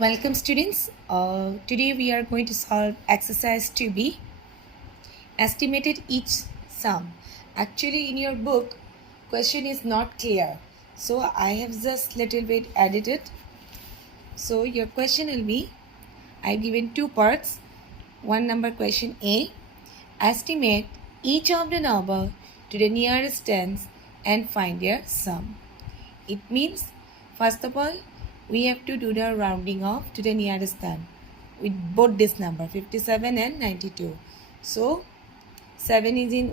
Welcome students. Today we are going to solve exercise 2b, estimated each sum. Actually in your book question is not clear, so I have just little bit edited. So your question will be, I've given two parts. One number question A, estimate each of the number to the nearest tens and find their sum. It means, first of all, we have to do the rounding off to the nearest 10 with both this number 57 and 92. So 7 is in,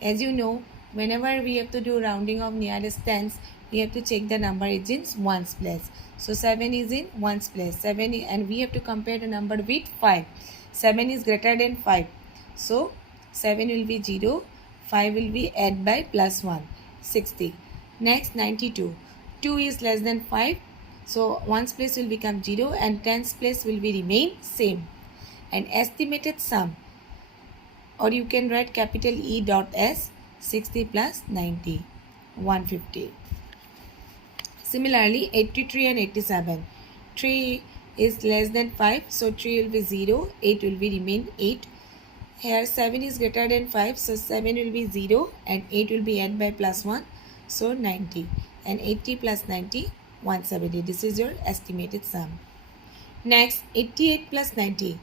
as you know, whenever we have to do rounding of nearest tens, we have to check the number is in ones place. So 7 is in ones place. 7 and we have to compare the number with 5. 7 is greater than 5. So 7 will be 0, 5 will be add by plus 1, 60. Next 92. 2 is less than 5. So ones place will become 0 and tens place will be remain same. And estimated sum, or you can write capital E dot S, 60 plus 90, 150. Similarly 83 and 87. 3 is less than 5, so 3 will be 0, 8 will be remain 8. Here 7 is greater than 5, so 7 will be 0 and 8 will be added by plus 1, so 90. And 80 plus 90, 170. This is your estimated sum. Next 88 plus 90.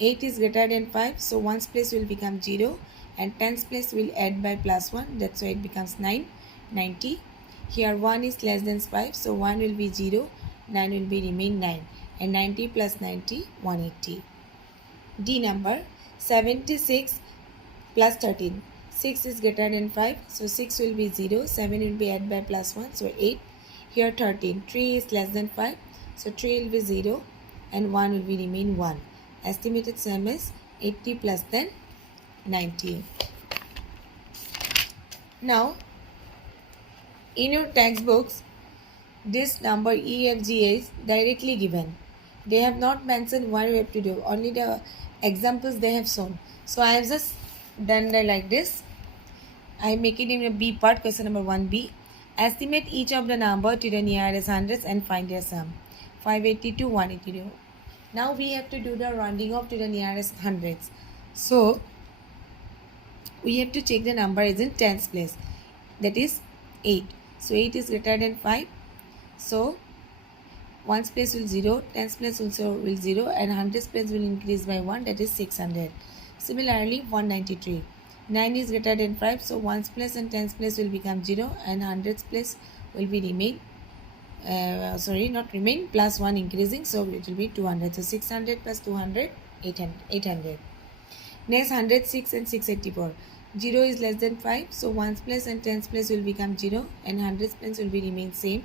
8 is greater than 5, so 1's place will become 0 and 10's place will add by plus 1, that's why it becomes 9, 90. Here 1 is less than 5, so 1 will be 0, 9 will be remain 9 and 90 plus 90, 180. D number 76 plus 13. 6 is greater than 5, so 6 will be 0, 7 will be added by plus 1, so 8. Here 13. 3 is less than 5, so 3 will be 0 and 1 will be remain 1. Estimated sum is 80 plus then 90. Now, in your textbooks, this number EFGA is directly given. They have not mentioned what we have to do, only the examples they have shown. So I have just done like this. I make it in a B part, question number 1B. Estimate each of the number to the nearest hundreds and find their sum. 582, 182. Now we have to do the rounding off to the nearest hundreds. So we have to check the number is in tens place. That is 8. So 8 is greater than 5. So 1's place will 0, 10's place also will 0 and 100's place will increase by 1, that is 600. Similarly 193. 9 is greater than 5, so 1's place and 10's place will become 0 and 100's place will be remain, plus 1 increasing, so it will be 200. So 600 plus 200, 800. Next 106 and 684. 0 is less than 5, so 1's place and 10's place will become 0 and 100's place will be remain same.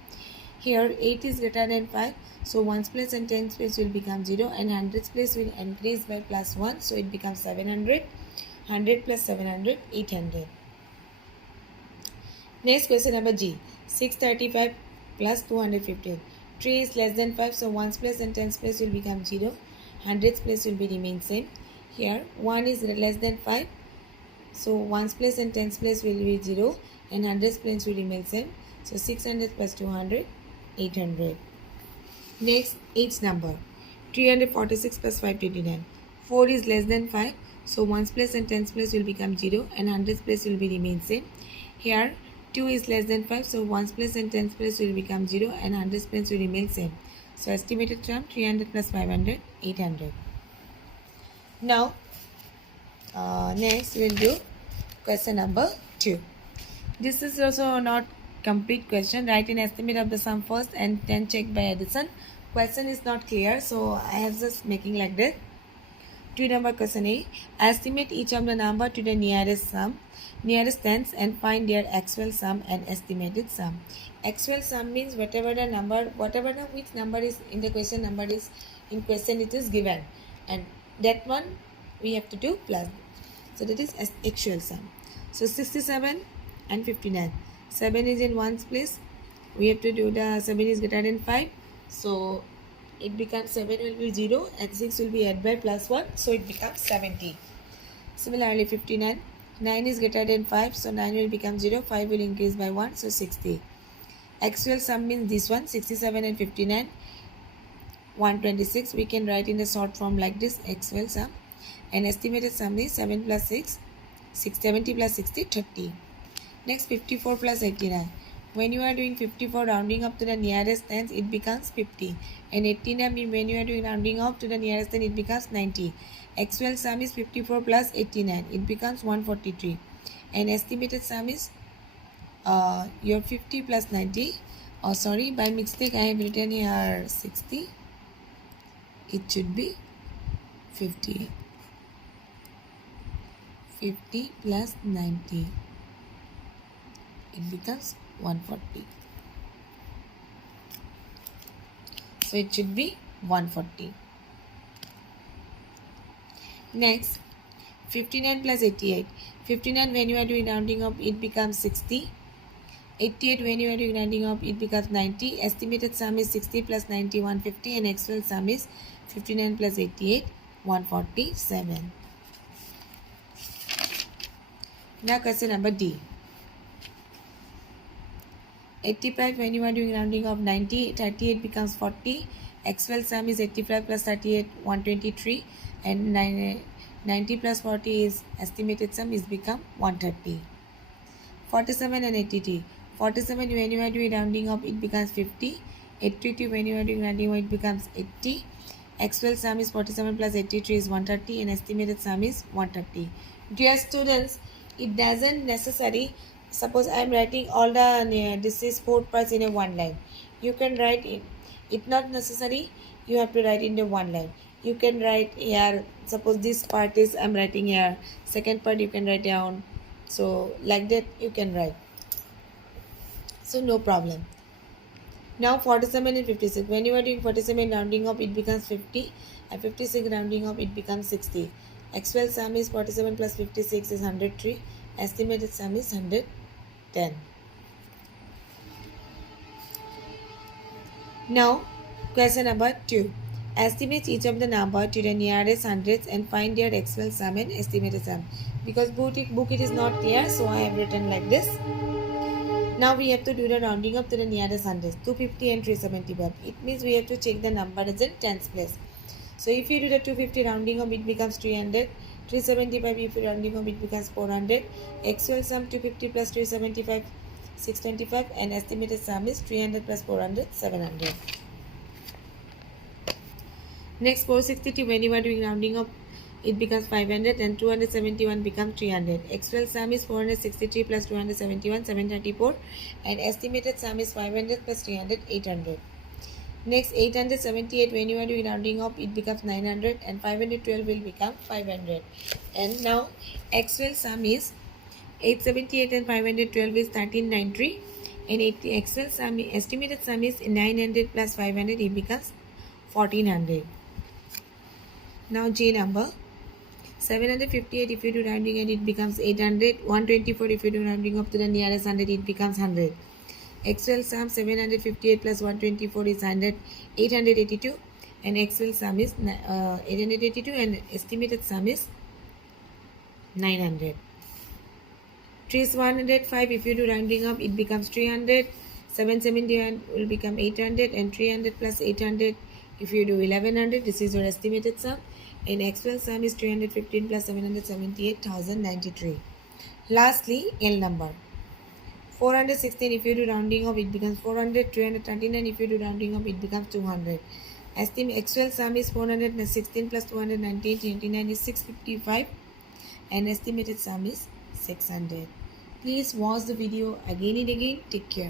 Here 8 is greater than 5, so 1's place and 10's place will become 0 and 100's place will increase by plus 1, so it becomes 700. 100 plus 700, 800. Next question number G. 635 plus 215. 3 is less than 5, so 1's place and 10's place will become 0. 100's place will be remain same. Here 1 is less than 5, so 1's place and 10's place will be 0 and 100's place will remain same. So 600 plus 200, 800. Next H number. 346 plus 529. 4 is less than 5. So 1's place and 10's place will become 0 and 100's place will be remain same. Here 2 is less than 5, so 1's place and 10's place will become 0 and 100's place will remain same. So estimated sum 300 plus 500, 800. Now next we will do question number 2. This is also not complete question. Write an estimate of the sum first and then check by addition. Question is not clear, so I have just making like this. 2 number question A. Estimate each of the number to the nearest tens and find their actual sum and estimated sum. Actual sum means which number is in the question, number is in question it is given, and that one we have to do plus. So that is actual sum. So 67 and 59. 7 is in 1's place. We have to do the 7 is greater than 5. So it becomes 7 will be 0 and 6 will be added by plus 1, so it becomes 70. Similarly 59. 9 is greater than 5, so 9 will become 0, 5 will increase by 1, so 60. Actual sum means this one, 67 and 59. 126. We can write in the short form like this: XL sum, and estimated sum is 7 plus 6, 670 plus 60, 30. Next, 54 plus 89. When you are doing 54 rounding up to the nearest tens, it becomes 50. And 89, when you are doing rounding up to the nearest ten, it becomes 90. Actual sum is 54 plus 89. It becomes 143. And estimated sum is your 50 plus 90. Oh, sorry, by mistake I have written here 60. It should be 50. 50 plus 90. It becomes 140. So it should be 140. Next, 59 plus 88. 59 when you are doing rounding up, it becomes 60. 88 when you are doing rounding up, it becomes 90. Estimated sum is 60 plus 90, 150, and actual sum is 59 plus 88, 147. Now question number D. 85 when you are doing rounding of 90, 38 becomes 40. Actual sum is 85 plus 38, 123, and 90 plus 40 is estimated sum is become 130. 47 and 83. 47 when you are doing rounding up, it becomes 50. 82 when you are doing rounding up, it becomes 80. Actual sum is 47 plus 83 is 130, and estimated sum is 130. Dear students, it doesn't necessary. Suppose I am writing all the this is 4 parts in a one line. You can write it not necessary. You have to write in the one line. You can write here. Suppose this part is I am writing here. Second part you can write down. So like that you can write. So no problem. Now 47 and 56. When you are doing 47 rounding up, it becomes 50. And 56 rounding up, it becomes 60. Actual sum is 47 plus 56 is 103. Estimated sum is 110. Now question number 2. Estimate each of the number to the nearest hundreds and find their actual sum and estimated sum. Because book it is not there, so I have written like this. Now we have to do the rounding up to the nearest hundreds, 250 and 375. It means we have to check the number as in tens place. So if you do the 250 rounding up, it becomes 300. 375 if you rounding up, it becomes 400. Actual sum 250 plus 375, 625, and estimated sum is 300 plus 400, 700. Next, 462 when you are doing rounding up, it becomes 500, and 271 becomes 300. Actual sum is 463 plus 271, 734, and estimated sum is 500 plus 300, 800. Next, 878 when you are doing rounding up, it becomes 900, and 512 will become 500. And now actual sum is 878 and 512 is 1393, and actual sum estimated sum is 900 plus 500, it becomes 1400. Now J number. 758 if you do rounding and it becomes 800. 124 if you do rounding up to the nearest 100, it becomes 100. Actual sum 758 plus 124 is 100, 882, and actual sum is 882, and estimated sum is 900. 3 is 105 if you do rounding up, it becomes 300. 770 will become 800, and 300 plus 800 if you do 1100. This is your estimated sum, and actual sum is 315 plus 778, 1093. Lastly, L number. 416 if you do rounding up, it becomes 400. 339 if you do rounding up, it becomes 200. Actual sum is 416 plus 298, 29 is 655, and estimated sum is 600. Please watch the video again and again. Take care.